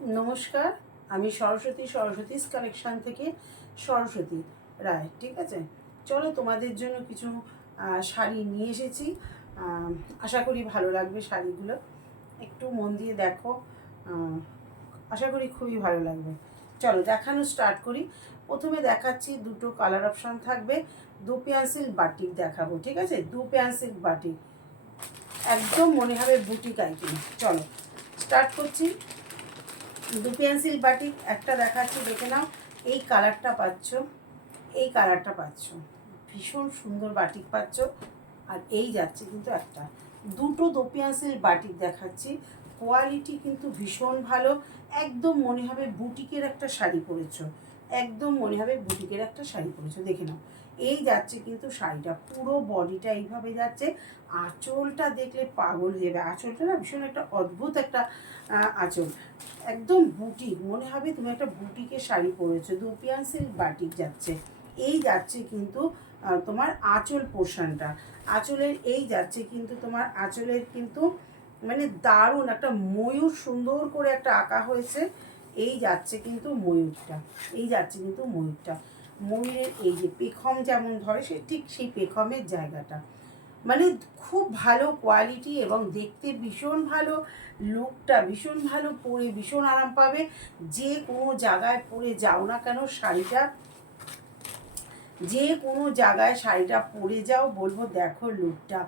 নমস্কার, আমি সরস্বতী, সরস্বতীস কালেকশন থেকে সরস্বতী রায়, ঠিক আছে? চলো তোমাদের জন্য কিছু শাড়ি নিয়ে এসেছি। আশা করি ভালো লাগবে শাড়িগুলো। একটু মন দিয়ে দেখো। আশা করি খুবই ভালো লাগবে। চলো দেখানো স্টার্ট করি। প্রথমে দেখাচ্ছি দুটো কালার অপশান থাকবে। দু পেন্সিল বাটিক দেখাবো, ঠিক আছে? দু পেন্সিল বাটিক একদম মনে হবে বুটিক আইটেম চলো স্টার্ট করছি। দু পেন্সিল বাটি, একটা দেখাচ্ছি, দেখে নাও। এই কালারটা পাচ্ছ, এই কালারটা পাচ্ছ। ভীষণ সুন্দর বাটিক পাচ্ছ। আর এই যাচ্ছে কিন্তু একটা। দুটো দু পেন্সিল বাটিক দেখাচ্ছি। কোয়ালিটি কিন্তু ভীষণ ভালো। একদম মনে হবে বুটিকের একটা শাড়ি পরেছো। একদম মনে হবে বুটিকের একটা শাড়ি পরেছো, দেখে নাও। এই যাচ্ছে কিন্তু শাড়িটা, পুরো বডিটা এইভাবে যাচ্ছে, আঁচলটা দেখলে পাগল হয়ে যাবে। আঁচলটা না ভীষণ একটা অদ্ভুত একটা আঁচল। একদম বুটিক, মনে হবে তুমি একটা বুটিকের শাড়ি পরেছো, দু পিয়ান্সিল বাটিক যাচ্ছে। এই যাচ্ছে কিন্তু তোমার আঁচল পোর্শনটা। আঁচলের, এই যাচ্ছে কিন্তু তোমার আঁচলের কিন্তু মানে দারুণ একটা ময়ূর সুন্দর করে একটা আঁকা হয়েছে। এই যাচ্ছে কিন্তু ময়ূরটা, এই যাচ্ছে কিন্তু ময়ূরটা। ময়ূরের এই যে পেখম যেমন ধরে, সে ঠিক সেই পেখমের জায়গাটা। মানে খুব ভালো কোয়ালিটি এবং দেখতে ভীষণ ভালো লুকটা ভীষণ ভালো পরে ভীষণ আরাম পাবে। যে কোনো জায়গায় পরে যাও না কেন শাড়িটা, যে কোনো জায়গায় শাড়িটা পরে যাও, বলব দেখো লুকটা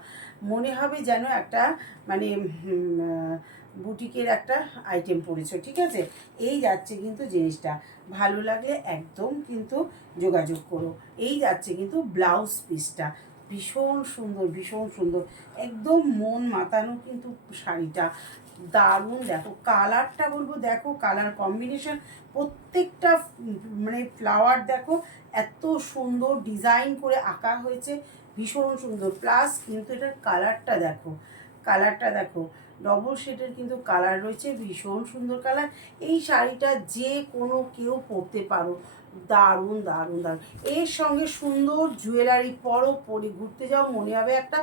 মনে হবে যেন একটা মানে বুটিকের একটা আইটেম পড়েছো, ঠিক আছে? এই যাচ্ছে কিন্তু জিনিসটা। ভালো লাগলে একদম কিন্তু যোগাযোগ করো। এই যাচ্ছে কিন্তু ব্লাউজ পিসটা। ভীষণ সুন্দর ভীষণ সুন্দর। একদম মন মাতানো কিন্তু শাড়িটা। দারুণ, দেখো, কালারটা বলব, দেখো, কালার কম্বিনেশন, প্রত্যেকটা মানে ফ্লাওয়ার দেখো, এত সুন্দর ডিজাইন করে আঁকা হয়েছে, ভীষণ সুন্দর। প্লাস কিন্তু এটার কালারটা দেখো কালারটা দেখো ডবল শেডের কিন্তু কালার রয়েছে, ভীষণ সুন্দর কালার এই শাড়িটা যে কোনো কেউ পরতে পারো। দারুণ দারুণ দারুণ। এর সঙ্গে সুন্দর জুয়েলারি পরো, পরে ঘুরতে যাও, মনে হবে একটা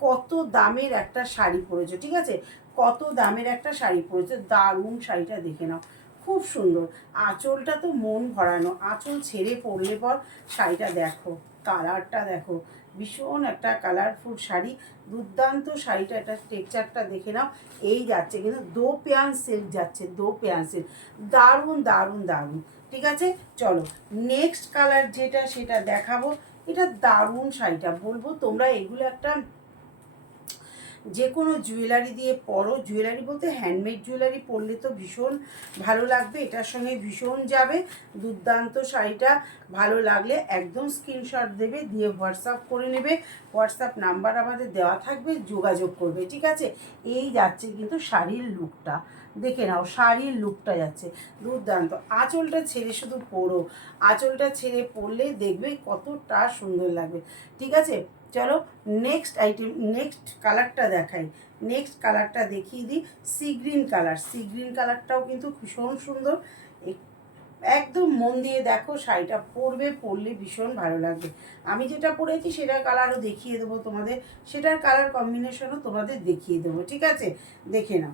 কত দামের একটা শাড়ি পরেছো, ঠিক আছে? কত দামের একটা শাড়ি পরেছো, দারুণ শাড়িটা দেখে নাও। খুব সুন্দর। আঁচলটা তো মন ভরানো। আঁচল ছেড়ে পরলে পর শাড়িটা দেখো কালারটা দেখো। ভীষণ একটা কালারফুল শাড়ি। দুর্দান্ত শাড়িটা, একটা টেক্সচারটা দেখে নাও। এই যাচ্ছে কিন্তু দো পেয়ান সিল্ক যাচ্ছে, দো পেয়ান সিল্ক। দারুণ দারুণ দারুণ। ঠিক আছে? চলো নেক্সট কালার যেটা সেটা দেখাবো। এটা দারুণ শাড়িটা। বলব তোমরা এগুলো একটা যে কোনো জুয়েলারি দিয়ে পরো। জুয়েলারি বলতে হ্যান্ডমেড জুয়েলারি পরলে তো ভীষণ ভালো লাগবে। এটার সঙ্গে ভীষণ যাবে। দুর্দান্ত শাড়িটা ভালো লাগলে একদম স্ক্রিনশট দেবে, দিয়ে হোয়াটসঅ্যাপ করে নেবে। হোয়াটসঅ্যাপ নাম্বার আমাদের দেওয়া থাকবে, যোগাযোগ করবে, ঠিক আছে? এই যাচ্ছে কিন্তু শাড়ির লুকটা দেখে নাও, শাড়ির লুকটা যাচ্ছে। দুর্দান্ত। আঁচলটা ছেড়ে শুধু পরো। আঁচলটা ছেড়ে পরলে দেখবে কতটা সুন্দর লাগবে। ঠিক আছে? চলো নেক্সট আইটেম নেক্সট কালারটা দেখাই। নেক্সট কালারটা দেখিয়ে দিই। Sea green colour sea green কালারটাও কিন্তু ভীষণ সুন্দর। এক- একদম মন দিয়ে দেখো, শাড়িটা পরবে, পরলে ভীষণ ভালো লাগবে। আমি যেটা পরেছি, সেটার কালারও দেখিয়ে দেবো তোমাদের। সেটার কালার কম্বিনেশনও তোমাদের দেখিয়ে দেবো, ঠিক আছে? দেখে নাও।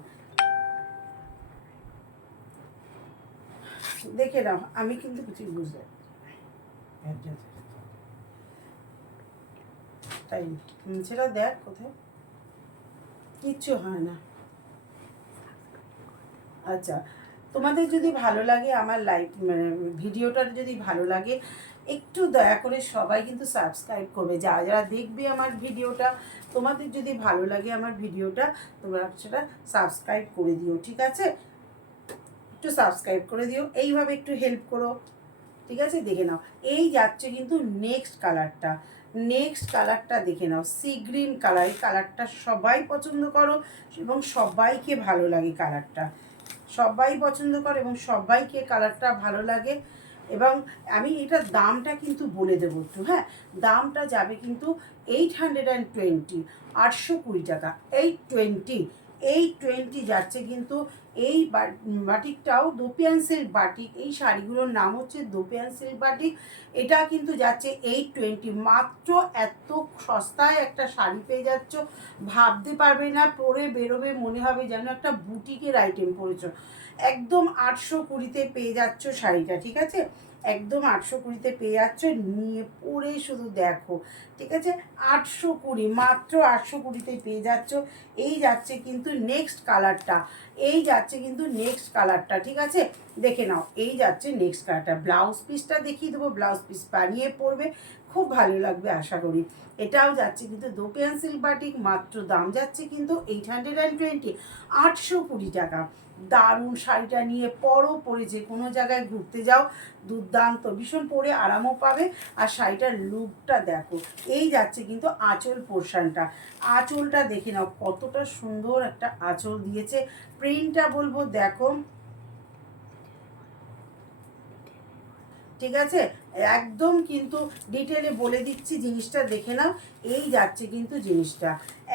দেখে নাও, আমি কিন্তু কিছু বুঝতে তাই? হুম, সেটা দেখ কোথায়। কিচ্ছু হয় না। আচ্ছা তোমাদের যদি ভালো লাগে আমার লাইভ মানে ভিডিওটা যদি ভালো লাগে একটু দয়া করে সবাই কিন্তু সাবস্ক্রাইব করবে। যারা যারা দেখবে আমার ভিডিওটা তোমাদের যদি ভালো লাগে আমার ভিডিওটা তোমরা সেটা সাবস্ক্রাইব করে দিও ঠিক আছে? একটু সাবস্ক্রাইব করে দিও এইভাবে একটু হেল্প করো ঠিক আছে? দেখে নাও। এই যাচ্ছে কিন্তু নেক্সট কালারটা নেক্সট কালারটা দেখে নাও। সি গ্রিন কালার এই কালারটা সবাই পছন্দ করো এবং সবাইকে ভালো লাগে কালারটা সবাই পছন্দ করে এবং সবাইকে কালারটা ভালো লাগে এবং আমি এটার দামটা কিন্তু বলে দেবো একটু হ্যাঁ? দামটা যাবে কিন্তু এইট হান্ড্রেড অ্যান্ড টোয়েন্টি আটশো কুড়ি টাকা এইট টোয়েন্টি এই টোয়েন্টি যাচ্ছে কিন্তু এই বাটিকটাও দোপিয়ান সিল্ক বাটিক। এই শাড়িগুলোর নাম হচ্ছে দোপিয়ান সিল্ক বাটিক। এটা কিন্তু যাচ্ছে এইট টোয়েন্টি মাত্র এত সস্তায় একটা শাড়ি পেয়ে যাচ্ছ। ভাবতে পারবে না, পরে বেরোবে, মনে হবে যেন একটা বুটিকের আইটেম পরেছ। একদম আটশো কুড়িতে পেয়ে যাচ্ছ শাড়িটা, ঠিক আছে? একদম আটশো কুড়িতে পেয়ে যাচ্ছ, নিয়ে পরে শুধু দেখো। ঠিক আছে? আটশো কুড়ি, মাত্র আটশো কুড়িতে পেয়ে যাচ্ছ। এই যাচ্ছে কিন্তু নেক্সট কালারটা এই যাচ্ছে কিন্তু নেক্সট কালারটা ঠিক আছে? দেখে নাও, এই যাচ্ছে নেক্সট কালারটা ব্লাউজ পিসটা দেখিয়ে দেবো। ব্লাউজ পিস বানিয়ে পরবে। খুব ভালো লাগবে, আশা করি। এটাও যাচ্ছে কিন্তু দো পেন্সিল বাটিক মাত্র দাম যাচ্ছে কিন্তু এইট হান্ড্রেড অ্যান্ড টোয়েন্টি আটশো কুড়ি টাকা। দারুণ শাড়িটা নিয়ে পরও পরে যে কোনো জায়গায় ঘুরতে যাও, দুর্দান্ত, ভীষণ পরে আরামও পাবে। আর শাড়িটার লুকটা দেখো, এই যাচ্ছে কিন্তু আঁচল পোর্শনটা আঁচলটা দেখে নাও, কতটা সুন্দর একটা আঁচল দিয়েছে। প্রিন্টটা বলব, দেখো। ঠিক আছে? একদম কিন্তু ডিটেলে বলে দিচ্ছি, জিনিসটা দেখে নাও। এই যাচ্ছে কিন্তু জিনিসটা।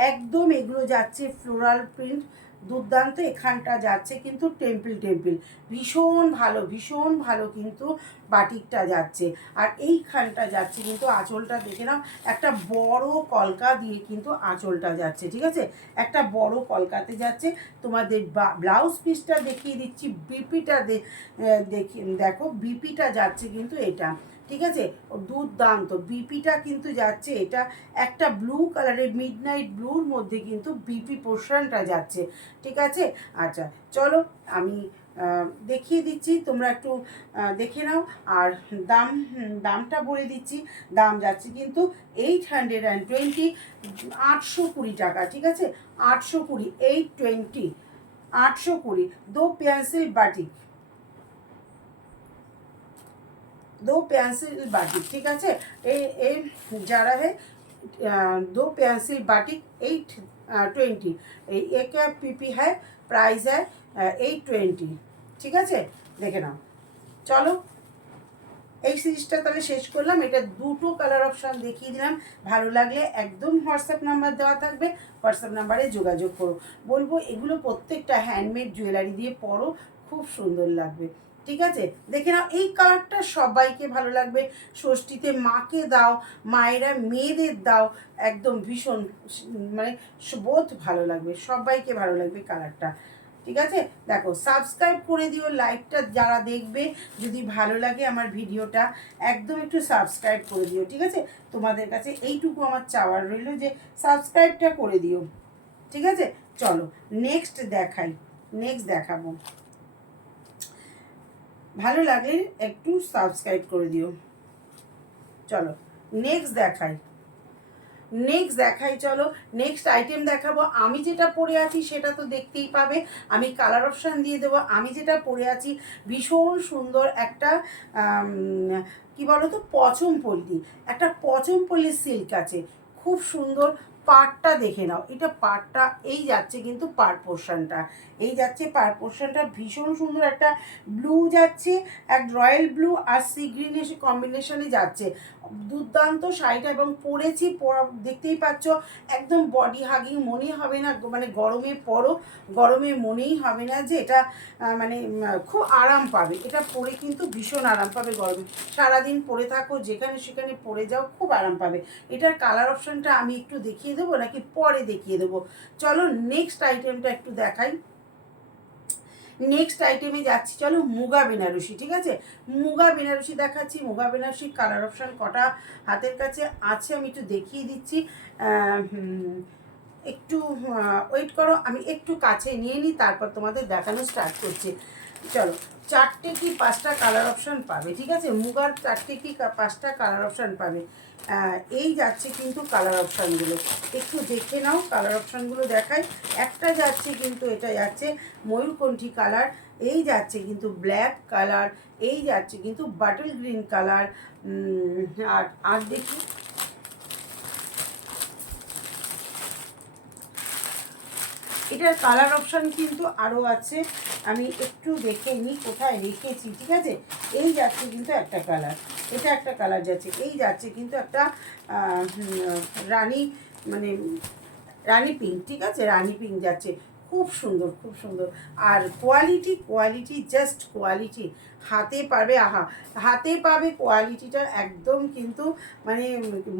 একদম এগুলো যাচ্ছে ফ্লোরাল প্রিন্ট দুর্দান্ত এখানটা যাচ্ছে কিন্তু টেম্পল টেম্পল। ভীষণ ভালো ভীষণ ভালো কিন্তু বাটিকটা যাচ্ছে। আর এইখানটা যাচ্ছে কিন্তু আঁচলটা দেখে নাও, একটা বড় কলকা দিয়ে কিন্তু আঁচলটা যাচ্ছে, ঠিক আছে? একটা বড় কলকাতে যাচ্ছে। তোমাদের ব্লাউজ পিসটা দেখিয়ে দিচ্ছি, বিপিটা দেখি, দেখো, বিপিটা যাচ্ছে কিন্তু এটা। ঠিক আছে? দুর্দান্ত। বিপিটা কিন্তু যাচ্ছে, এটা একটা ব্লু কালারের মিড নাইট ব্লুর মধ্যে কিন্তু বিপি পোর্শনটা যাচ্ছে, ঠিক আছে? আচ্ছা চলো আমি দেখিয়ে দিচ্ছি, তোমরা একটু দেখে নাও। আর দাম, দামটা বলে দিচ্ছি, দাম যাচ্ছে কিন্তু এইট হান্ড্রেড অ্যান্ড টোয়েন্টি আটশো কুড়ি টাকা, ঠিক আছে? আটশো কুড়ি এইট টোয়েন্টি আটশো কুড়ি দো পেন্সিল বাটিক। दो पेंसिल बाटिक ठीक है ये ये जा रहा है अ, दो पेंसिल बाटिक एट ट्वेंटी एक पीपी है प्राइस है एट ट्वेंटी ঠিক আছে দেখে নাও চলো এই সিরিজটা তাহলে শেষ করলাম এটা দুটো কালার অপশান দেখিয়ে দিলাম ভালো লাগলে একদম হোয়াটসঅ্যাপ নাম্বার দেওয়া থাকবে হোয়াটসঅ্যাপ নাম্বারে যোগাযোগ করো বলবো এগুলো প্রত্যেকটা হ্যান্ডমেড জুয়েলারি দিয়ে পরো খুব সুন্দর লাগবে ঠিক আছে? দেখে নাও, এই কালারটা সবাইকে ভালো লাগবে। ষষ্ঠীতে মাকে দাও, মায়েরা মেয়েদের দাও, একদম ভীষণ মানে বোধ ভালো লাগবে, সবাইকে ভালো লাগবে কালারটা ঠিক আছে? দেখো সাবস্ক্রাইব করে দিও লাইকটা যারা দেখবে, যদি ভালো লাগে আমার ভিডিওটা, একদম একটু সাবস্ক্রাইব করে দিও, ঠিক আছে? তোমাদের কাছে এইটুকু আমার চাওয়ার রইল যে সাবস্ক্রাইবটা করে দিও। ঠিক আছে? চলো নেক্সট দেখাই নেক্সট দেখাবো। ভালো লাগলে একটু সাবস্ক্রাইব করে দিও। চলো নেক্সট দেখাই। নেক্সট দেখাই, চলো। নেক্সট আইটেম দেখাবো। আমি যেটা পরে আছি সেটা তো দেখতেই পাবে। আমি কালার অপশান দিয়ে দেবো। আমি যেটা পরে আছি, ভীষণ সুন্দর একটা কি বলো তো পচম পচমপল্লি। একটা পচম পচমপল্লি সিল্ক আছে। খুব সুন্দর। পাটটা দেখে নাও। এটা পাটটা এই যাচ্ছে কিন্তু পার পোর্শনটা এই যাচ্ছে পার পোর্শনটা ভীষণ সুন্দর একটা ব্লু যাচ্ছে, এক রয়্যাল ব্লু আর সি গ্রিন এসে কম্বিনেশনে যাচ্ছে। দুর্দান্ত শাড়িটা এবং পরেছি, পরা- দেখতেই পাচ্ছ, একদম বডি হাগিং মনে হবে না মানে গরমে পরো, গরমে মনেই হবে না যে এটা মানে খুব আরাম পাবে। এটা পরে কিন্তু ভীষণ আরাম পাবে গরমে। সারাদিন পরে থাকো, যেখানে সেখানে পরে যাও, খুব আরাম পাবে। এটার কালার অপশানটা আমি একটু দেখিয়ে দেবো নাকি পরে দেখিয়ে দেবো? চলো নেক্সট আইটেমটা একটু দেখাই। নেক্সট আইটেমে যাচ্ছি, চলো মুগা বেনারসি, ঠিক আছে? মুগা বেনারসি দেখাচ্ছি, মুগা বেনারসি কালার অপশান কটা হাতের কাছে আছে আমি একটু দেখিয়ে দিচ্ছি। একটু ওয়েট করো, আমি একটু কাছে নিয়ে নিই, তারপর তোমাদের দেখানো স্টার্ট করছি। চলো, চারটে কি পাঁচটা কালার অপশান পাবে, ঠিক আছে? মুগার চারটে কি পাঁচটা কালার অপশান পাবে? এই যাচ্ছে কিন্তু কালার অপশানগুলো একটু দেখে নাও কালার অপশানগুলো দেখায় একটা যাচ্ছে কিন্তু এটা যাচ্ছে ময়ূরকণ্ঠী কালার এই যাচ্ছে কিন্তু ব্ল্যাক কালার এই যাচ্ছে কিন্তু বাটল গ্রিন কালার আর আর দেখি। এটার কালার অপশান কিন্তু আরও আছে। আমি একটু দেখে নিই কোথায় রেখেছি, ঠিক আছে? এই যাচ্ছে কিন্তু একটা কালার এটা একটা কালার যাচ্ছে, এই যাচ্ছে কিন্তু একটা রানী মানে রানী পিঙ্ক ঠিক আছে? রানী পিঙ্ক যাচ্ছে, খুব সুন্দর খুব সুন্দর। আর কোয়ালিটি কোয়ালিটি জাস্ট কোয়ালিটি হাতে পারবে, আহা হাতে পাবে কোয়ালিটিটা একদম কিন্তু মানে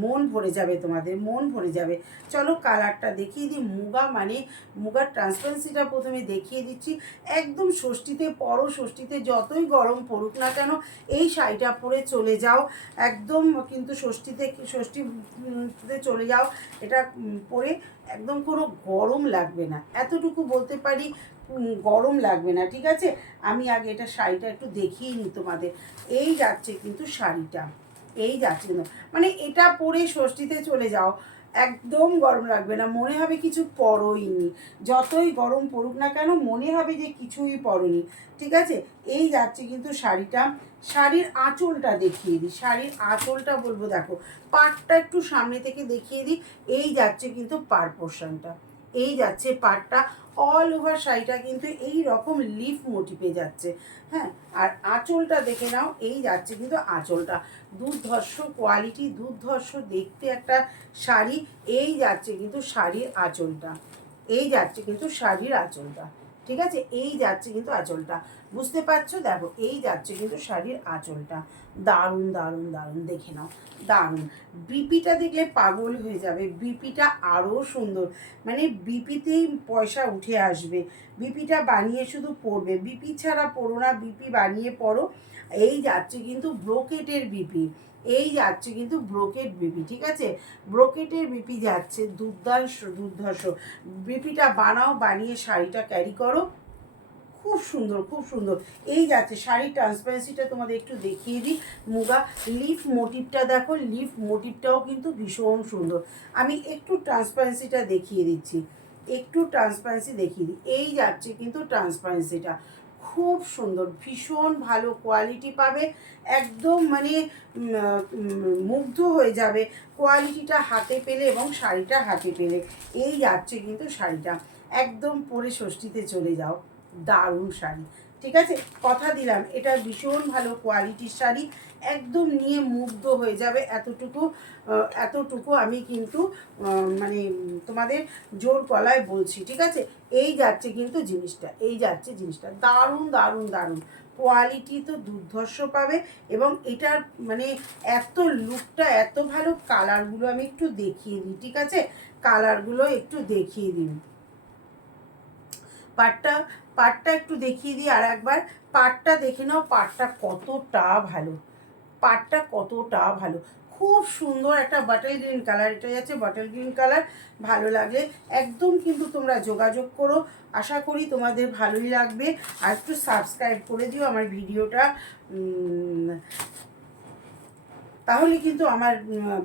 মন ভরে যাবে তোমাদের, মন ভরে যাবে। চলো কালারটা দেখিয়ে দিই, মুগা মানে মুগার ট্রান্সপারেন্সিটা প্রথমে দেখিয়ে দিচ্ছি। একদম ষষ্ঠীতে, পরো ষষ্ঠীতে যতই গরম পড়ুক না কেন, এই শাড়িটা পরে চলে যাও। একদম কিন্তু ষষ্ঠীতে ষষ্ঠীতে চলে যাও, এটা পরে একদম কোনো গরম লাগবে না। এতটুকু বলতে পারি গরম লাগবে না, ঠিক আছে? আমি আগে এটা শাড়িটা একটু দেখিয়ে নিই তোমাদের। এই যাচ্ছে কিন্তু শাড়িটা। এই যাচ্ছে কিন্তু। মানে এটা পরে ষষ্ঠীতে চলে যাও। একদম গরম লাগবে না। মনে হবে কিছু পরোইনি। যতই গরম পড়ুক না কেন, মনে হবে যে কিছুই পরনি। ঠিক আছে? এই যাচ্ছে কিন্তু শাড়িটা। শাড়ির আঁচলটা দেখিয়ে দিই। শাড়ির আঁচলটা বলব, দেখো। পাটটা একটু সামনে থেকে দেখিয়ে দিই। এই যাচ্ছে কিন্তু পার পোর্শনটা। এই যাচ্ছে পাটটা। অল ওভার শাড়িটা কিন্তু এই রকম লিফ মোটিভে যাচ্ছে। হ্যাঁ আর আঁচলটা দেখে নাও, এই যাচ্ছে কিন্তু আঁচলটা। দুর্ধর্ষ কোয়ালিটি দুর্ধর্ষ দেখতে একটা শাড়ি, এই যাচ্ছে কিন্তু শাড়ির আঁচলটা। এই যাচ্ছে কিন্তু শাড়ির আঁচলটা। ঠিক আছে? এই যাচ্ছে কিন্তু আঁচলটা। বুঝতে পারছ? দেখো, এই যাচ্ছে কিন্তু শাড়ির আঁচলটা। দারুণ দারুণ দারুণ, দেখে নাও। দারুণ। বিপিটা দেখলে পাগল হয়ে যাবে। বিপিটা আরও সুন্দর। মানে বিপিতেই পয়সা উঠে আসবে। বিপিটা বানিয়ে শুধু পড়বে বিপি ছাড়া পড়ো না, বিপি বানিয়ে পড়ো এই যাচ্ছে কিন্তু ব্রোকেটের বিপি। এই যাচ্ছে কিন্তু ব্রোকেট বিপি, ঠিক আছে? ব্রোকেটের বিপি যাচ্ছে দুর্দাংশ দুর্ধর্ষ। বিপিটা বানাও, বানিয়ে শাড়িটা ক্যারি করো। খুব সুন্দর খুব সুন্দর। এই যাচ্ছে শাড়ির ট্রান্সপারেন্সিটা তোমাদের একটু দেখিয়ে দিই। মুগা লিফ মোটিভটা দেখো লিফ মোটিভটাও কিন্তু ভীষণ সুন্দর। আমি একটু ট্রান্সপারেন্সিটা দেখিয়ে দিচ্ছি। একটু ট্রান্সপারেন্সি দেখিয়ে দিই। এই যাচ্ছে কিন্তু ট্রান্সপারেন্সিটা খুব সুন্দর, ভীষণ ভালো কোয়ালিটি পাবে, একদম মানে মুগ্ধ হয়ে যাবে কোয়ালিটিটা হাতে পেলে এবং শাড়িটা হাতে পেলে। এই যাচ্ছে কিন্তু শাড়িটা। একদম পরে ষষ্ঠীতে চলে যাও, দারুণ শাড়ি। ঠিক আছে? কথা দিলাম। এটা ভীষণ ভালো কোয়ালিটির শাড়ি। একদম নিয়ে মুগ্ধ হয়ে যাবে এতটুকু এতটুকু আমি কিন্তু মানে তোমাদের জোর কলায় বলছি, ঠিক আছে? এই যাচ্ছে কিন্তু জিনিসটা, এই যাচ্ছে জিনিসটা। দারুণ দারুণ দারুণ। কোয়ালিটি তো দুর্ধর্ষ পাবে এবং এটার মানে এত লুকটা এত ভালো কালারগুলো আমি একটু দেখিয়ে দিই, ঠিক আছে? কালারগুলো একটু দেখিয়ে দিই। পাটটা পাটটা একটু দেখিয়ে দিই আর একবার। পাটটা দেখে নাও, পাটটা কতটা ভালো। পাটটা কতটা ভালো। খুব সুন্দর একটা বাটল গ্রিন কালার এটা যাচ্ছে বাটল গ্রিন কালার ভালো লাগলে একদম কিন্তু তোমরা যোগাযোগ করো। আশা করি তোমাদের ভালোই লাগবে। আর একটু সাবস্ক্রাইব করে দিও আমার ভিডিওটা তাহলে কিন্তু আমার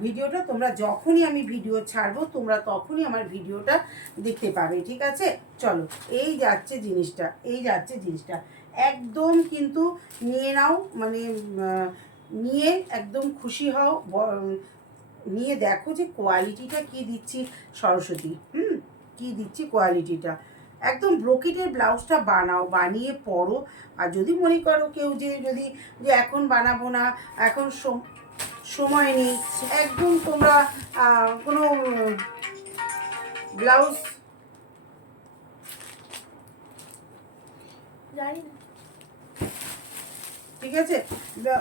ভিডিওটা তোমরা যখনই আমি ভিডিও ছাড়বো, তোমরা তখনই আমার ভিডিওটা দেখতে পাবে, ঠিক আছে? চলো, এই যাচ্ছে জিনিসটা, এই যাচ্ছে জিনিসটা। একদম কিন্তু নিয়ে নাও মানে নিয়ে একদম খুশি হও নিয়ে দেখো যে কোয়ালিটিটা কি দিচ্ছি সরস্বতী, হুম? কি দিচ্ছি কোয়ালিটিটা? একদম ব্রোকেটের ব্লাউজটা বানাও, বানিয়ে পরো। আর যদি মনে করো কেউ যে, যদি, যে এখন বানাবো না, এখন সময় নেই। একদম তোমরা কোনো ব্লাউজ জানি ঠিক আছে?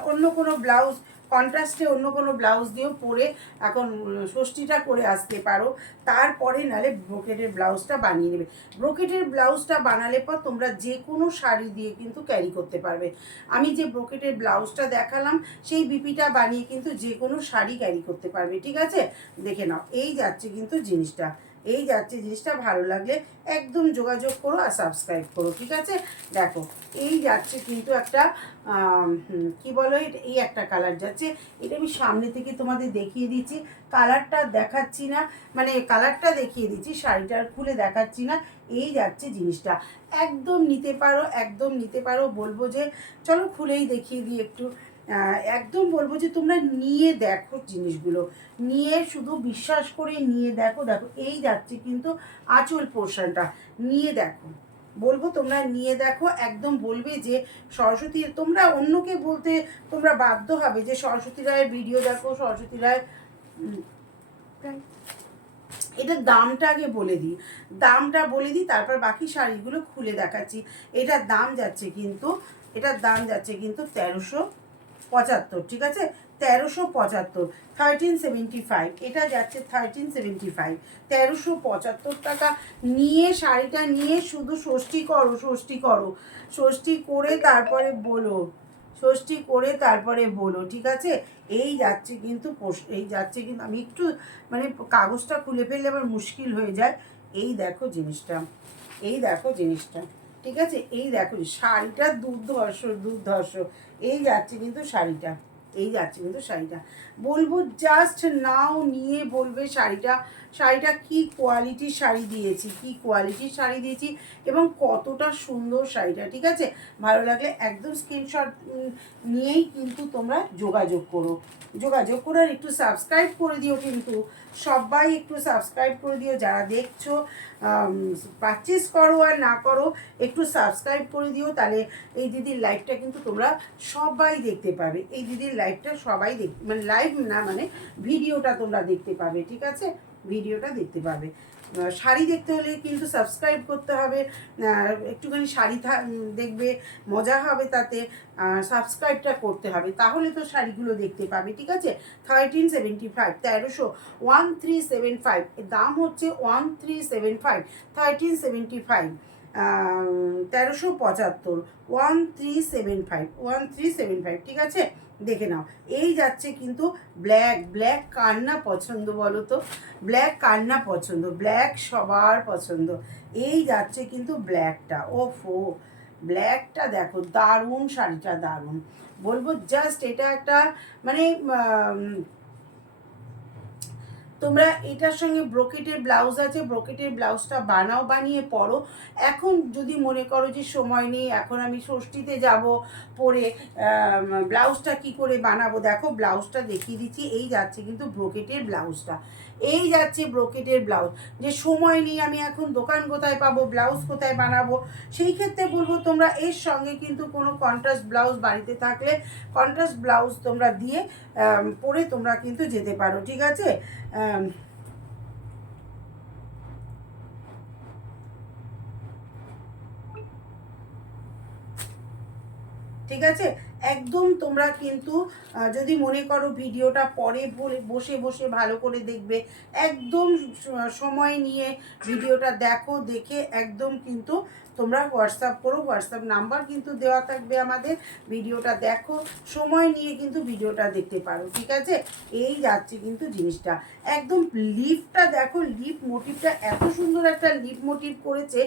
অন্য কোনো ব্লাউজ কন্ট্রাস্টে অন্য কোনো ব্লাউজ দিয়েও পরে এখন ষষ্ঠীটা করে আসতে পারো। তারপরে নালে ব্রোকেটের ব্লাউজটা বানিয়ে নেবে। ব্রোকেটের ব্লাউজটা বানালে পর তোমরা যে কোনো শাড়ি দিয়ে কিন্তু ক্যারি করতে পারবে। আমি যে ব্রোকেটের ব্লাউজটা দেখালাম, সেই বিপিটা বানিয়ে কিন্তু যে কোনো শাড়ি ক্যারি করতে পারবে। ঠিক আছে? দেখে নাও। এই যাচ্ছে কিন্তু জিনিসটা। এই যাচ্ছে জিনিসটা, ভালো লাগলে একদম যোগাযোগ করো আর সাবস্ক্রাইব করো, ঠিক আছে? দেখো, এই যাচ্ছে কিন্তু একটা কি বলো এই একটা কালার যাচ্ছে। এটা আমি সামনে থেকে তোমাদের দেখিয়ে দিচ্ছি। কালারটা দেখাচ্ছি না মানে কালারটা দেখিয়ে দিচ্ছি শাড়িটার খুলে দেখাচ্ছি না। এই যাচ্ছে জিনিসটা। একদম নিতে পারো, একদম নিতে পারো। বলব যে, চলো খুলেই দেখিয়ে দিই একটু। একদম বলব যে তোমরা নিয়ে দেখো জিনিসগুলো। নিয়ে শুধু বিশ্বাস করে নিয়ে দেখো দেখো, এই যাচ্ছে কিন্তু আঁচল পোর্শনটা। নিয়ে দেখো। বলব তোমরা নিয়ে দেখো, একদম বলবে যে সরস্বতী, তোমরা অন্যকে বলতে তোমরা বাধ্য হবে যে সরস্বতী রায়ের ভিডিও দেখো, সরস্বতী রায় এটার দামটা আগে বলে দিই। দামটা বলে দিই, তারপর বাকি শাড়িগুলো খুলে দেখাচ্ছি। এটার দাম যাচ্ছে কিন্তু, এটার দাম যাচ্ছে কিন্তু তেরোশো পঁচাত্তর, ঠিক আছে? তেরোশো পঁচাত্তর থার্টিন সেভেন্টি ফাইভ এটা যাচ্ছে থার্টিন সেভেন্টি ফাইভ তেরোশো পঁচাত্তর টাকা নিয়ে শাড়িটা নিয়ে শুধু ষষ্ঠী করো ষষ্ঠী করো, ষষ্ঠী করে তারপরে বলো, ষষ্ঠী করে তারপরে বলো, ঠিক আছে? এই যাচ্ছে কিন্তু এই যাচ্ছে কিন্তু, আমি একটু মানে কাগজটা খুলে ফেললে আবার মুশকিল হয়ে যায়। এই দেখো জিনিসটা, এই দেখো জিনিসটা। ঠিক আছে? এই দেখো শাড়িটা দুর্ধর্ষ দুর্ধর্ষ। এই যাচ্ছে কিন্তু শাড়িটা। এই যাচ্ছে কিন্তু শাড়িটা। বলব জাস্ট নাও নিয়ে বলবে শাড়িটা শাড়িটা কি কোয়ালিটির শাড়ি দিয়েছি, কি কোয়ালিটির শাড়ি দিয়েছি এবং কতটা সুন্দর শাড়িটা, ঠিক আছে? ভালো লাগলে একদম স্ক্রিনশট নিয়েই কিন্তু তোমরা যোগাযোগ করো। যোগাযোগ করে আর একটু সাবস্ক্রাইব করে দিও কিন্তু। সবাই একটু সাবস্ক্রাইব করে দিও, যারা দেখছ পারচেস করো আর না করো, একটু সাবস্ক্রাইব করে দিও, তাহলে এই দিদির লাইভটা কিন্তু তোমরা সবাই দেখতে পাবে। এই দিদির লাইভটা সবাই দেখ মানে লাইভ না মানে ভিডিওটা তোমরা দেখতে পাবে, ঠিক আছে? ভিডিওটা দেখতে পাবে। শাড়ি দেখতে হলে কিন্তু সাবস্ক্রাইব করতে হবে। একটুখানি শাড়ি দেখবে, মজা হবে তাতে। সাবস্ক্রাইবটা করতে হবে, তাহলে তো শাড়িগুলো দেখতে পাবে, ঠিক আছে? থার্টিন সেভেন্টি ফাইভ তেরোশো ওয়ান থ্রি সেভেন ফাইভ দাম হচ্ছে one three seven five thirteen seventy five তেরোশো পঁচাত্তর one three seven five one three seven five ঠিক আছে? দেখে নাও। এই যাচ্ছে কিন্তু ব্ল্যাক ব্ল্যাক কার না পছন্দ বলো তো? ব্ল্যাক কার না পছন্দ? ব্ল্যাক সবার পছন্দ। এই যাচ্ছে কিন্তু ব্ল্যাকটা ও ফো ব্ল্যাকটা দেখো, দারুণ শাড়িটা, দারুণ। বলব জাস্ট এটা একটা মানে তোমরা এটার সঙ্গে ব্রোকেটের ব্লাউজ আছে, ব্রোকেটের ব্লাউজটা বানাও, বানিয়ে পরো। এখন যদি মনে করো যে সময় নেই, এখন আমি ষষ্ঠীতে যাব পরে ব্লাউজটা কি করে বানাবো? দেখো, ব্লাউজটা দেখিয়ে দিচ্ছি, এই যাচ্ছে কিন্তু ব্রোকেটের ব্লাউজটা। এই যাচ্ছে ব্রোকেটের ব্লাউজ। যে সময় নেই, আমি এখন দোকান কোথায় পাবো, ব্লাউজ কোথায় বানাবো? সেই ক্ষেত্রে বলব তোমরা এর সঙ্গে কিন্তু কোনো কন্ট্রাস্ট ব্লাউজ বাড়িতে থাকলে কন্ট্রাস্ট ব্লাউজ তোমরা দিয়ে পরে তোমরা কিন্তু যেতে পারো, ঠিক আছে? ঠিক আছে? একদম তোমরা কিন্তু যদি মনে করো ভিডিওটা পরে বসে বসে ভালো করে দেখবে, একদম সময় নিয়ে ভিডিওটা দেখো, দেখে একদম কিন্তু তোমরা হোয়াটসঅ্যাপ করো, হোয়াটসঅ্যাপ নাম্বার কিন্তু দেওয়া থাকবে আমাদের। ভিডিওটা দেখো, সময় নিয়ে কিন্তু ভিডিওটা দেখতে পারো, ঠিক আছে? এই যাচ্ছে কিন্তু জিনিসটা। একদম লিপটা দেখো লিপ মোটিভটা এত সুন্দর একটা লিপ মোটিভ করেছে।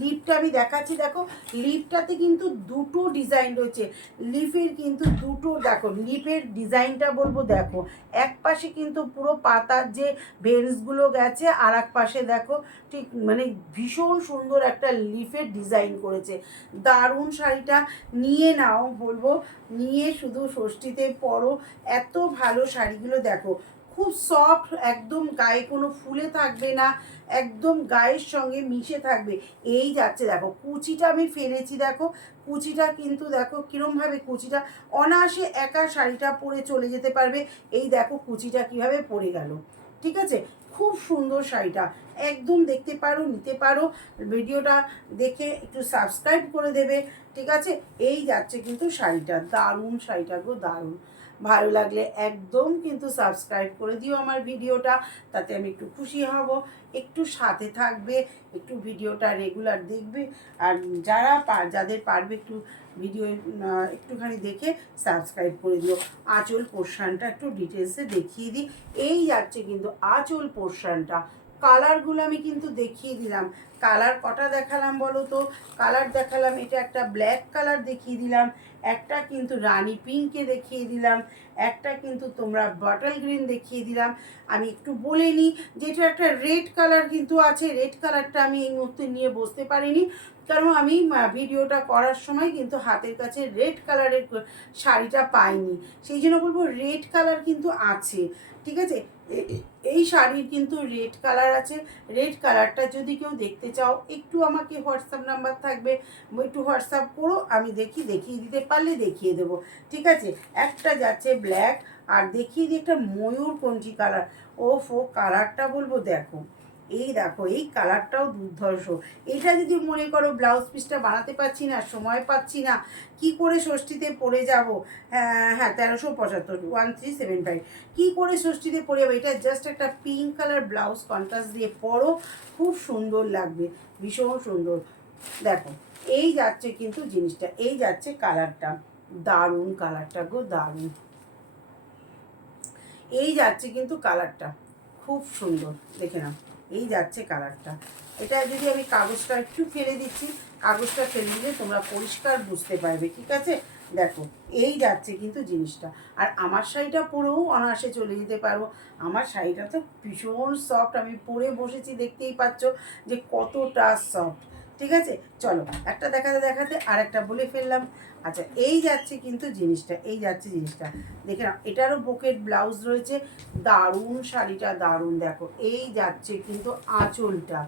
লিপটা আমি দেখাচ্ছি, দেখো লিপটাতে কিন্তু দুটো ডিজাইন রয়েছে। লিফের কিন্তু দুটো, দেখো লিপের ডিজাইনটা বলব, দেখো, এক পাশে কিন্তু পুরো পাতার যে ভেন্সগুলো গেছে আর এক পাশে, দেখো, ঠিক মানে ভীষণ সুন্দর একটা লিফের ডিজাইন করেছে। দারুণ শাড়িটা নিয়ে নাও, বলব। নিয়ে শুধু ষষ্ঠীতে পরো। এত ভালো শাড়িগুলো দেখো। খুব সফট একদম গায়ে কোনো ফুলে থাকবে না। একদম গায়ের সঙ্গে মিশে থাকবে। এই যাচ্ছে দেখো, কুচিটা আমি ফেলেছি দেখো। কুচিটা কিন্তু দেখো, কীরমভাবে কুচিটা, অনায়াসে একা শাড়িটা পরে চলে যেতে পারবে। এই দেখো কুচিটা কীভাবে পরে গেল। ঠিক আছে? খুব সুন্দর শাড়িটা। একদম দেখতে পারো, নিতে পারো। ভিডিওটা দেখে একটু সাবস্ক্রাইব করে দেবে, ঠিক আছে? এই যাচ্ছে কিন্তু শাড়িটা, দারুণ শাড়িটা গো, দারুণ। ভালো লাগলে একদম কিন্তু সাবস্ক্রাইব করে দিও আমার ভিডিওটা, তাতে আমি একটু খুশি হব। একটু সাথে থাকবে, একটু ভিডিওটা রেগুলার দেখবে, আর যারা যাদের পারবে একটু ভিডিও একটুখানি দেখে সাবস্ক্রাইব করে দিও। আঁচল পোর্শনটা একটু ডিটেলসে দেখিয়ে দিই। এই যাচ্ছে কিন্তু আঁচল পোর্শনটা কালারগুলো আমি কিন্তু দেখিয়ে দিলাম। কালার কটা দেখালাম বলো তো? কালার দেখালাম, এটা একটা ব্ল্যাক কালার দেখিয়ে দিলাম, একটা কিন্তু রানি পিঙ্কে দেখিয়ে দিলাম, একটা কিন্তু তোমরা বটল গ্রিন দেখিয়ে দিলাম। আমি একটু বলে নিই, যেটা একটা রেড কালার কিন্তু আছে রেড কালারটা আমি এই মুহূর্তে নিয়ে বসতে পারিনি। কারণ আমি ভিডিওটা করার সময় কিন্তু হাতের কাছে রেড কালারের শাড়িটা পাইনি। সেই জন্য বলব রেড কালার কিন্তু আছে, ঠিক আছে? এই শাড়ির কিন্তু রেড কালার আছে। রেড কালারটা যদি কেউ দেখতে চাও, একটু আমাকে হোয়াটসঅ্যাপ নাম্বার থাকবে, একটু হোয়াটসঅ্যাপ করো, আমি দেখি, দেখিয়ে দিতে পারলে দেখিয়ে দেবো, ঠিক আছে? একটা যাচ্ছে ব্ল্যাক, আর দেখিয়ে দিই একটা ময়ূর কঞ্চি কালার ও ফো কালারটা বলব দেখো। এই দেখো, এই কালারটাও দুর্ধর্ষ। এটা যদি মনে করো ব্লাউজ পিসটা বানাতে পারছি না, সময় পাচ্ছি না, কি করে ষষ্ঠীতে পরে যাব? হ্যাঁ হ্যাঁ তেরোশো পঁচাত্তর ওয়ান থ্রি সেভেন ফাইভ কী করে ষষ্ঠীতে পরে যাব? এটা জাস্ট একটা পিঙ্ক কালার ব্লাউজ কন্ট্রাস্ট দিয়ে পরো, খুব সুন্দর লাগবে, ভীষণ সুন্দর। দেখো, এই যাচ্ছে কিন্তু জিনিসটা, এই যাচ্ছে কালারটা। দারুণ কালারটা গো, দারুণ। এই যাচ্ছে কিন্তু কালারটা, খুব সুন্দর, দেখে নাও। এই যাচ্ছে কালারটা। এটা যদি আমি কাগজটা একটু ফেলে দিচ্ছি, কাগজটা ফেলে দিলে তোমরা পরিষ্কার বুঝতে পারবে, ঠিক আছে? দেখো, এই যাচ্ছে কিন্তু জিনিসটা। আর আমার শাড়িটা পরেও অনায়াসে চলে যেতে পারব আমার শাড়িটা তো ভীষণ সফট আমি পরে বসেছি দেখতেই পাচ্ছ যে কতটা সফট ঠিক আছে? চলো, একটা দেখাতে দেখাতে আর একটা বলে ফেললাম। আচ্ছা এই যাচ্ছে কিন্তু জিনিসটা, এই যাচ্ছে জিনিসটা। দেখে না এটারও বুকেট ব্লাউজ রয়েছে। দারুণ শাড়িটা, দারুণ, দেখো। এই যাচ্ছে কিন্তু আঁচলটা,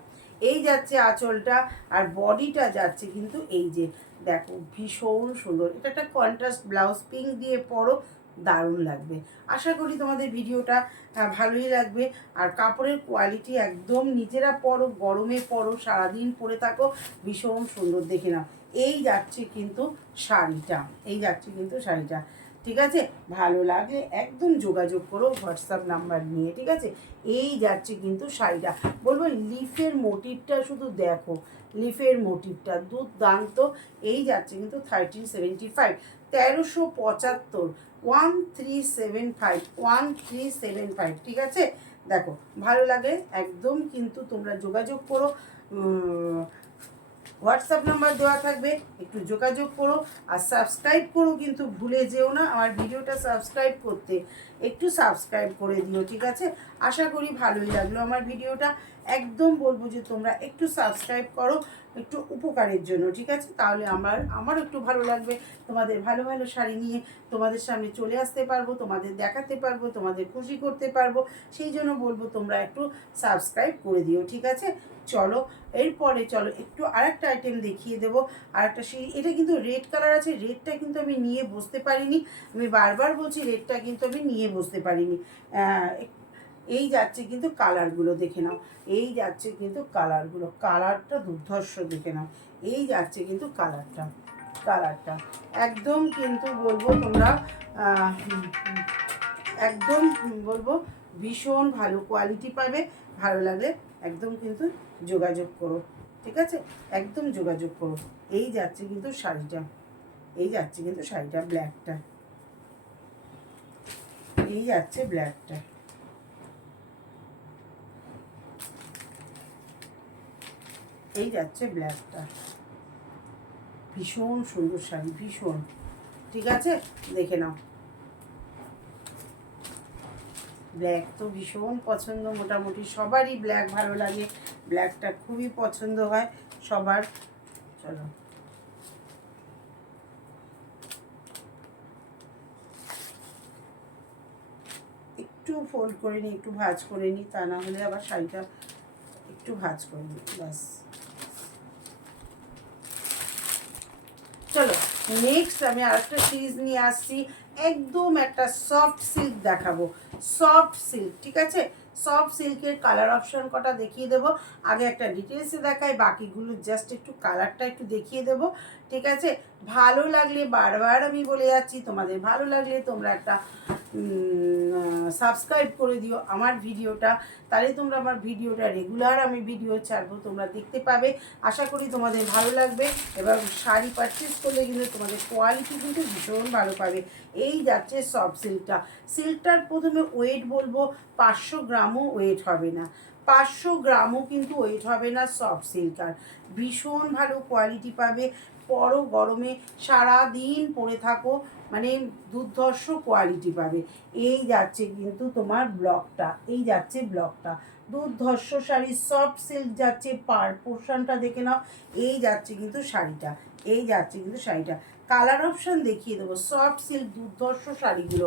এই যাচ্ছে আঁচলটা, আর বডিটা যাচ্ছে কিন্তু এই যে, দেখো, ভীষণ সুন্দর। এটা একটা কন্ট্রাস্ট ব্লাউজ পিঙ্ক দিয়ে পরো। দারুণ লাগবে। আশা করি তোমাদের ভিডিওটা ভালোই লাগবে। আর কাপড়ের কোয়ালিটি একদম নিজেরা পরো, গরমে পরো, সারাদিন পরে থাকো, ভীষণ সুন্দর দেখে নাও। এই যাচ্ছে কিন্তু শাড়িটা, এই যাচ্ছে কিন্তু শাড়িটা। ঠিক আছে? ভালো লাগলে একদম যোগাযোগ করো, হোয়াটসঅ্যাপ নাম্বার নিয়ে, ঠিক আছে? এই যাচ্ছে কিন্তু শাড়িটা। বলব লিফের মোটিভটা শুধু দেখো। লিফের মোটিভটা, দুর্দান্ত। এই যাচ্ছে কিন্তু থার্টিন সেভেন্টি ফাইভ তেরোশো পঁচাত্তর one three seven five one three seven five ঠিক আছে? দেখো, ভালো লাগে, একদম কিন্তু তোমরা যোগাযোগ করো। হোয়াটসঅ্যাপ নাম্বার দেওয়া থাকবে, একটু যোগাযোগ করো আর সাবস্ক্রাইব করো কিন্তু ভুলে যেও না আমার ভিডিওটা সাবস্ক্রাইব করতে। একটু সাবস্ক্রাইব করে দিও, ঠিক আছে? আশা করি ভালোই লাগল আমার ভিডিওটা। একদম বলব যে তোমরা একটু সাবস্ক্রাইব করো একটু উপকারের জন্য, ঠিক আছে? তাহলে আমার, আমারও একটু ভালো লাগবে। তোমাদের ভালো ভালো শাড়ি নিয়ে তোমাদের সামনে চলে আসতে পারব, তোমাদের দেখাতে পারব, তোমাদের খুশি করতে পারব। সেই জন্য বলব তোমরা একটু সাবস্ক্রাইব করে দিও, ঠিক আছে? চলো, এরপরে চলো, একটু আরেকটা আইটেম দেখিয়ে দেবো। আরেকটা সেই এটা কিন্তু রেড কালার আছে রেডটা কিন্তু আমি নিয়ে বসতে পারিনি। আমি বারবার বলছি রেডটা কিন্তু আমি নিয়ে বসতে পারিনি। এই যাচ্ছে কিন্তু কালারগুলো দেখে নাও। এই যাচ্ছে কিন্তু কালারগুলো কালারটা দুর্ধর্ষ দেখে নাও। এই যাচ্ছে কিন্তু কালারটা কালারটা একদম কিন্তু বলব তোমরা একদম বলব ভীষণ ভালো কোয়ালিটি পাবে। ভালো লাগলে একদম কিন্তু যোগাযোগ করো। ঠিক আছে? একদম যোগাযোগ করো। এই যাচ্ছে কিন্তু শাড়িটা। এই যাচ্ছে কিন্তু শাড়িটা ব্ল্যাকটা এই যাচ্ছে ব্ল্যাকটা এই যাচ্ছে ব্ল্যাকটা। ভীষণ সুন্দর শাড়ি, ভীষণ। ঠিক আছে? দেখে নাও। ব্ল্যাক তো ভীষণ পছন্দ মোটামুটি। সবারই ব্ল্যাক ভালো লাগে। ব্ল্যাকটা খুবই পছন্দ হয় সবার। চলো। একটু ফোল্ড করে নিই, একটু ভাঁজ করে নিই, তা না হলে আবার শাড়িটা একটু ভাঁজ করে নিই, ব্যাস চলো নেক্সট আমি আরেকটা সিরিজ নিয়ে আসছি। একদম একটা সফট সিল্ক দেখাবো। সফট সিল্ক ঠিক আছে? সফট সিল্কের কালার অপশন কটা দেখিয়ে দেবো। আগে একটা ডিটেলসে দেখাই, বাকিগুলো জাস্ট একটু কালারটা একটু দেখিয়ে দেব। ঠিক আছে? ভালো লাগলে বারবার আমি বলে যাচ্ছি, তোমাদের ভালো লাগলে তোমরা একটা সাবস্ক্রাইব করে দিও আমার ভিডিওটা। তাহলে তোমরা আমার ভিডিওটা রেগুলার আমি ভিডিও ছাড়বো, তোমরা দেখতে পাবে। আশা করি তোমাদের ভালো লাগবে এবার শাড়ি পারচেস করলে কিন্তু তোমাদের কোয়ালিটি কিন্তু ভীষণ ভালো পাবে। এই যাচ্ছে সব সিল্কটা সিল্কটার প্রথমে ওয়েট বলব, পাঁচশো গ্রামও ওয়েট হবে না। পাঁচশো গ্রামও কিন্তু ওয়েট হবে না সফট সিল্কার। ভীষণ ভালো কোয়ালিটি পাবে। পরও গরমে সারা দিন পরে থাকো মানে দুর্ধর্ষ কোয়ালিটি পাবে। এই যাচ্ছে কিন্তু তোমার ব্লকটা, এই যাচ্ছে ব্লকটা। দুর্ধর্ষ শাড়ি, সফট সিল্ক যাচ্ছে পার পোর্শনটা দেখে নাও, এই যাচ্ছে কিন্তু শাড়িটা, এই যাচ্ছে কিন্তু শাড়িটা। কালার অপশান দেখিয়ে দেবো, সফট সিল্ক দুর্ধর্ষ শাড়িগুলো,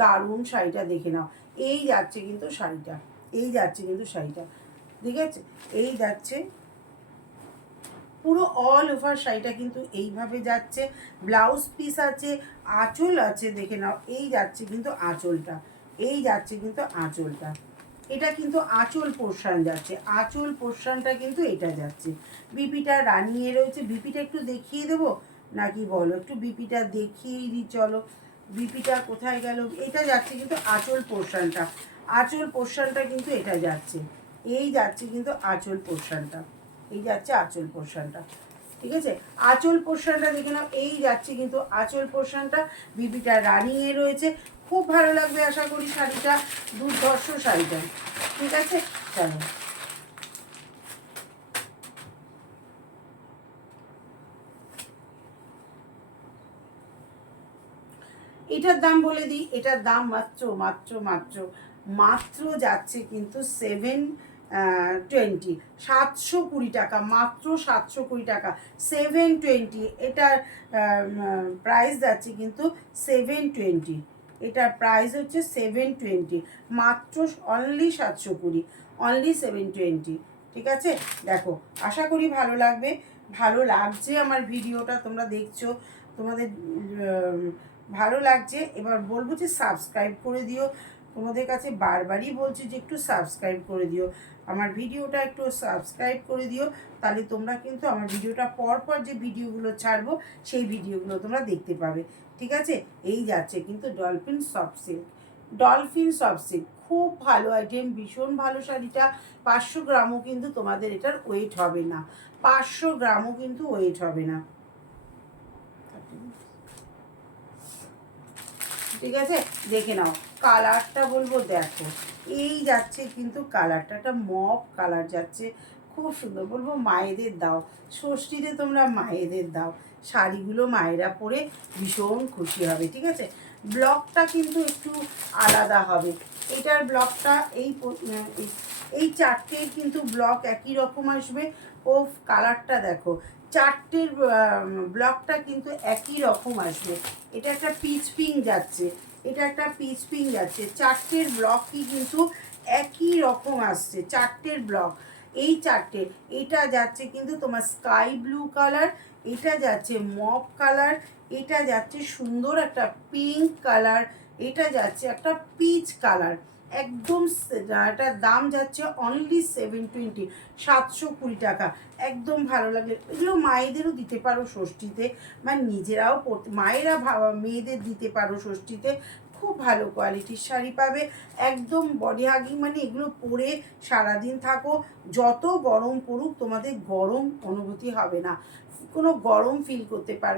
দারুণ শাড়িটা দেখে নাও, এই যাচ্ছে কিন্তু শাড়িটা। এই যাচ্ছে কিন্তু শাড়িটা, ঠিক আছে? এই যাচ্ছে। পুরো অল ওভার শাড়িটা কিন্তু এইভাবে যাচ্ছে। ব্লাউজ পিস আছে, আঁচল আছে, দেখে নাও, এই যাচ্ছে কিন্তু আঁচলটা, এই যাচ্ছে কিন্তু আঁচলটা। এটা কিন্তু আঁচল পোর্শান যাচ্ছে, আঁচল পোর্শানটা কিন্তু এটা যাচ্ছে। বিপিটা রানিয়ে রয়েছে, বিপিটা একটু দেখিয়ে দেবো? নাকি বলো, একটু বিপিটা দেখিয়েই দিই, চলো। বিপিটা কোথায় গেল? এটা যাচ্ছে কিন্তু আঁচল পোর্শানটা আঁচল পোর্শানটা কিন্তু এটা যাচ্ছে। এই যাচ্ছে কিন্তু আঁচল পোর্শানটা। এই যাচ্ছে আঁচল পোর্শানটা। ঠিক আছে? আঁচল পোর্শনটা দেখে নাও। এই যাচ্ছে কিন্তু আঁচল পোর্শনটা। বিপিটা রানিংয়ে রয়েছে। খুব ভালো লাগবে আশা করি শাড়িটা। দুর্ধর্ষ শাড়িটা। ঠিক আছে? চলো। এটার দাম বলে দিই। এটার দাম মাত্র মাত্র মাত্র মাত্র যাচ্ছে কিন্তু সেভেন টোয়েন্টি সাতশো কুড়ি টাকা, মাত্র সাতশো কুড়ি টাকা। সেভেন টোয়েন্টি এটার প্রাইস যাচ্ছে কিন্তু সেভেন টোয়েন্টি এটার প্রাইস হচ্ছে সেভেন টোয়েন্টি মাত্র অনলি সাতশো কুড়ি অনলি সেভেন টোয়েন্টি ঠিক আছে? দেখো, আশা করি ভালো লাগবে, ভালো লাগছে আমার ভিডিওটা, তোমরা দেখছ, তোমাদের ভালো লাগছে, এবার বলব যে সাবস্ক্রাইব করে দিও তোমাদের কাছে বারবারই বলছি যে একটু সাবস্ক্রাইব করে দিও। আমার ভিডিওটা একটু সাবস্ক্রাইব করে দিও, তাহলে তোমরা কিন্তু আমার ভিডিওটা পর পর যে ভিডিওগুলো ছাড়বো, সেই ভিডিওগুলো তোমরা দেখতে পাবে। ঠিক আছে? এই যাচ্ছে কিন্তু ডলফিন সফট ডলফিন সফট খুব ভালো আইটেম ভীষণ ভালো শাড়িটা। পাঁচশো গ্রামও কিন্তু তোমাদের এটার ওয়েট হবে না। পাঁচশো গ্রামও কিন্তু ওয়েট হবে না। ঠিক আছে? দেখে নাও। কালারটা বলব দেখো। এই যাচ্ছে কিন্তু কালারটা। একটা মপ কালার যাচ্ছে। খুব সুন্দর। বলব মায়েদের দাও। ষষ্ঠীতে তোমরা মায়েদের দাও। শাড়িগুলো মায়েরা পরে ভীষণ খুশি হবে, ঠিক আছে? ব্লকটা কিন্তু একটু আলাদা হবে। এটার ব্লকটা এই এই- চারটের কিন্তু ব্লক একই রকম আসবে। ও কালারটা দেখো। চারটের ব্লকটা কিন্তু একই রকম আসবে। এটা একটা পিচ পিং যাচ্ছে, এটা একটা পিচ পিং যাচ্ছে। চারটের ব্লকই কিন্তু একই রকম আসছে, চারটের ব্লক। এই চারটে, এটা যাচ্ছে কিন্তু তোমার স্কাই ব্লু কালার, এটা যাচ্ছে মপ কালার, এটা যাচ্ছে সুন্দর একটা পিঙ্ক কালার, এটা যাচ্ছে একটা পিচ কালার। একদম এটার দাম যাচ্ছে অনলি সেভেন টোয়েন্টি সাতশো কুড়ি টাকা। একদম ভালো লাগে এগুলো মায়েদেরও দিতে পারো ষষ্ঠীতে মানে নিজেরাও মায়েরা মেয়েদের দিতে পারো ষষ্ঠীতে, খুব ভালো কোয়ালিটির শাড়ি পাবে। একদম বডি হাগিং মানে এগুলো পরে সারাদিন থাকো, যত গরম পড়ুক তোমাদের গরম অনুভূতি হবে না। কোনো গরম ফিল করতে পার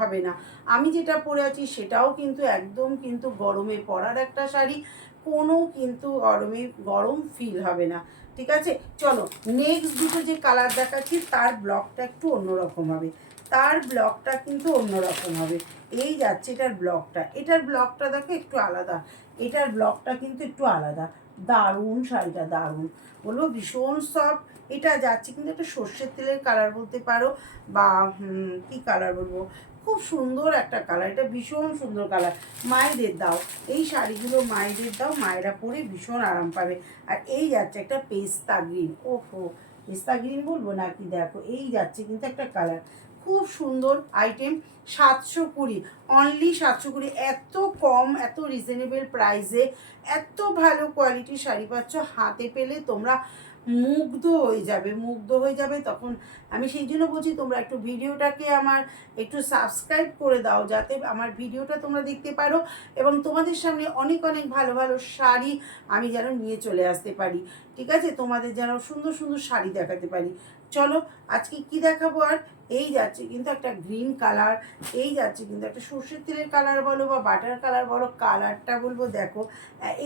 হবে না। আমি যেটা পরে আছি সেটাও কিন্তু একদম কিন্তু গরমে পরার একটা শাড়ি। কোনো কিন্তু গরমে গরম ফিল হবে না, ঠিক আছে? চলো নেক্সট দুটো যে কালার দেখাচ্ছি, তার ব্লকটা একটু অন্যরকম হবে। তার ব্লকটা কিন্তু অন্যরকম হবে। এই যাচ্ছে এটার ব্লকটা এটার ব্লকটা দেখো একটু আলাদা। এটার ব্লকটা কিন্তু একটু আলাদা। দারুণ শাড়িটা, দারুণ। বলব ভীষণ সফট এটা যাচ্ছে কিন্তু একটা সর্ষের তেলের কালার বলতে পারো বা কি কালার বলব? খুব সুন্দর একটা কালার এটা ভীষণ সুন্দর কালার মায়েদের দাও, এই শাড়িগুলো মায়েদের দাও, মায়েরা পরে ভীষণ আরাম পাবে। আর এই যাচ্ছে একটা পেস্তা গ্রিন ওহো, পেস্তা গ্রিন বলব নাকি? দেখো, এই যাচ্ছে কিন্তু একটা কালার খুব সুন্দর আইটেম সাতশো কুড়ি। অনলি সাতশো কুড়ি। এত কম, এত রিজনেবল প্রাইসে এত ভালো কোয়ালিটির শাড়ি পাচ্ছ, হাতে পেলে তোমরা মুগ্ধ হয়ে যাবে, মুগ্ধ হয়ে যাবে তখন। আমি সেই জন্য বলছি, তোমরা একটু ভিডিওটাকে আমার একটু সাবস্ক্রাইব করে দাও যাতে আমার ভিডিওটা তোমরা দেখতে পারো এবং তোমাদের সামনে অনেক অনেক ভালো ভালো শাড়ি আমি যেন নিয়ে চলে আসতে পারি। ঠিক আছে? তোমাদের যেন সুন্দর সুন্দর শাড়ি দেখাতে পারি। চলো, আজকে কি দেখাবো আর? এই যাচ্ছে কিন্তু একটা গ্রিন কালার এই যাচ্ছে কিন্তু একটা সর্ষের তেলের কালার বলো বা বাটার কালার বলো কালারটা বলব দেখো।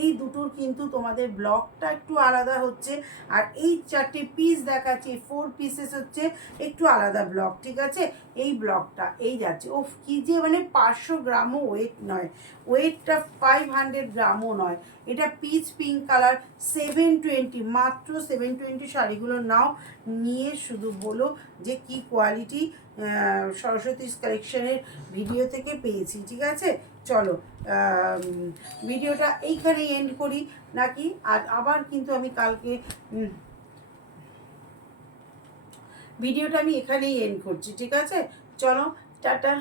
এই দুটোর কিন্তু তোমাদের ব্লকটা একটু আলাদা হচ্ছে আর এই চারটে পিস দেখাচ্ছে ফোর পিসেস হচ্ছে একটু আলাদা ব্লক ঠিক আছে? এই ব্লকটা, এই যাচ্ছে। ও কি যে মানে পাঁচশো গ্রামও ওয়েট নয়। ওয়েটটা ফাইভ হান্ড্রেড গ্রামও নয়। এটা peach pink colour seven twenty মাত্র সেভেন টোয়েন্টি শাড়িগুলো নাও, নিয়ে শুধু বলো যে কি কোয়ালিটি সরস্বতী কালেকশনের ভিডিও থেকে পেয়েছি, ঠিক আছে? চলো ভিডিওটা এইখানেই এন্ড করি, নাকি? আর আবার কিন্তু আমি কালকে ভিডিওটা আমি এখানেই এন্ড করছি ঠিক আছে? চলো টাটা।